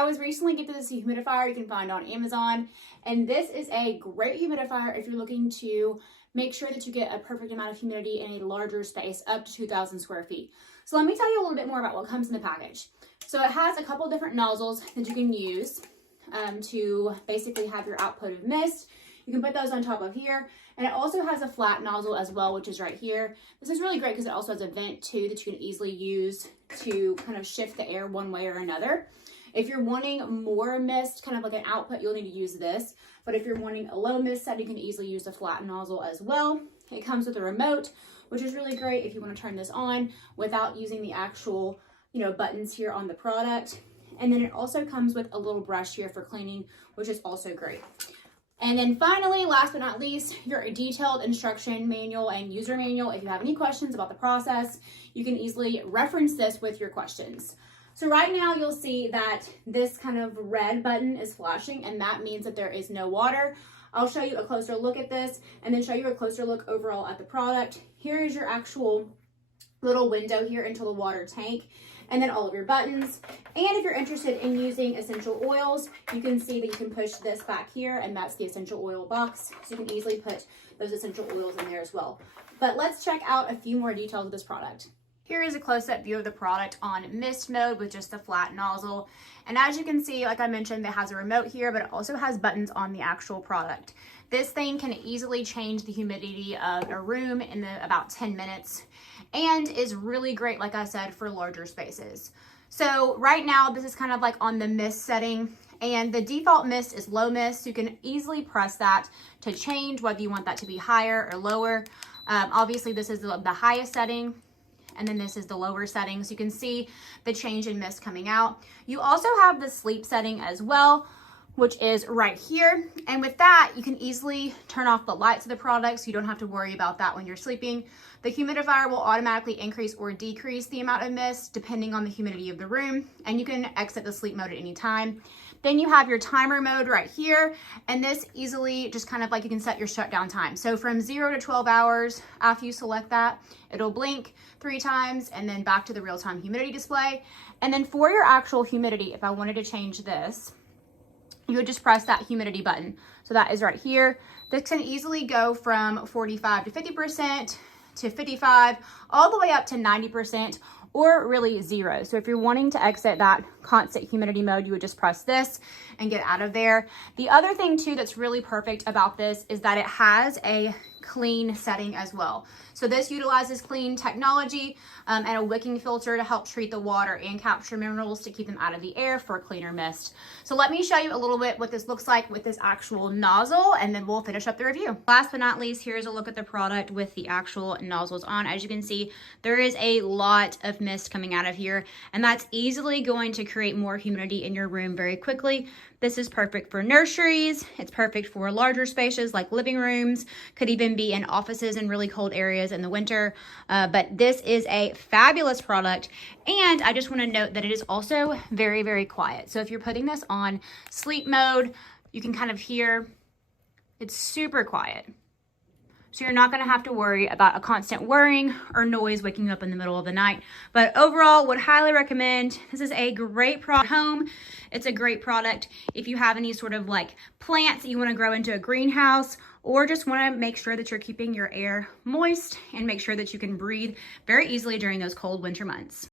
I was recently gifted this humidifier you can find on Amazon, and this is a great humidifier if you're looking to make sure that you get a perfect amount of humidity in a larger space, up to 2,000 square feet. So let me tell you a little bit more about what comes in the package. So it has a couple different nozzles that you can use to basically have your output of mist. You can put those on top of here, and it also has a flat nozzle as well, which is right here. This is really great because it also has a vent too that you can easily use to kind of shift the air one way or another. If you're wanting more mist, kind of like an output, you'll need to use this. But if you're wanting a low mist set, you can easily use the flat nozzle as well. It comes with a remote, which is really great if you want to turn this on without using the actual, buttons here on the product. And then it also comes with a little brush here for cleaning, which is also great. And then finally, last but not least, your detailed instruction manual and user manual. If you have any questions about the process, you can easily reference this with your questions. So right now you'll see that this kind of red button is flashing, and that means that there is no water. I'll show you a closer look at this and then show you a closer look overall at the product. Here is your actual little window here into the water tank, and then all of your buttons. And if you're interested in using essential oils, you can see that you can push this back here, and that's the essential oil box. So you can easily put those essential oils in there as well. But let's check out a few more details of this product. Here is a close-up view of the product on mist mode with just the flat nozzle. And as you can see, like I mentioned, it has a remote here, but it also has buttons on the actual product. This thing can easily change the humidity of a room in about 10 minutes and is really great, like I said, for larger spaces. So right now, this is kind of like on the mist setting, and the default mist is low mist. You can easily press that to change whether you want that to be higher or lower. Obviously, this is the highest setting, and then this is the lower setting. So you can see the change in mist coming out. You also have the sleep setting as well, which is right here. And with that, you can easily turn off the lights of the product, so you don't have to worry about that when you're sleeping. The humidifier will automatically increase or decrease the amount of mist depending on the humidity of the room, and you can exit the sleep mode at any time. Then you have your timer mode right here, and this easily just kind of like you can set your shutdown time. So from 0 to 12 hours, after you select that, it'll blink 3 times and then back to the real-time humidity display. And then for your actual humidity, if I wanted to change this, you would just press that humidity button. So that is right here. This can easily go from 45 to 50% to 55, all the way up to 90%, or really 0. So if you're wanting to exit that constant humidity mode, you would just press this and get out of there. The other thing too that's really perfect about this is that it has a clean setting as well. So this utilizes clean technology and a wicking filter to help treat the water and capture minerals to keep them out of the air for cleaner mist. So let me show you a little bit what this looks like with this actual nozzle, and then we'll finish up the review. Last but not least, here's a look at the product with the actual nozzles on. As you can see, there is a lot of mist coming out of here, and that's easily going to create more humidity in your room very quickly. This is perfect for nurseries. It's perfect for larger spaces like living rooms, could even be in offices in really cold areas in the winter. But this is a fabulous product. And I just want to note that it is also very, very quiet. So if you're putting this on sleep mode, you can kind of hear it's super quiet. So you're not going to have to worry about a constant whirring or noise waking up in the middle of the night. But overall, would highly recommend. This is a great product home. It's a great product if you have any sort of like plants that you want to grow into a greenhouse, or just want to make sure that you're keeping your air moist and make sure that you can breathe very easily during those cold winter months.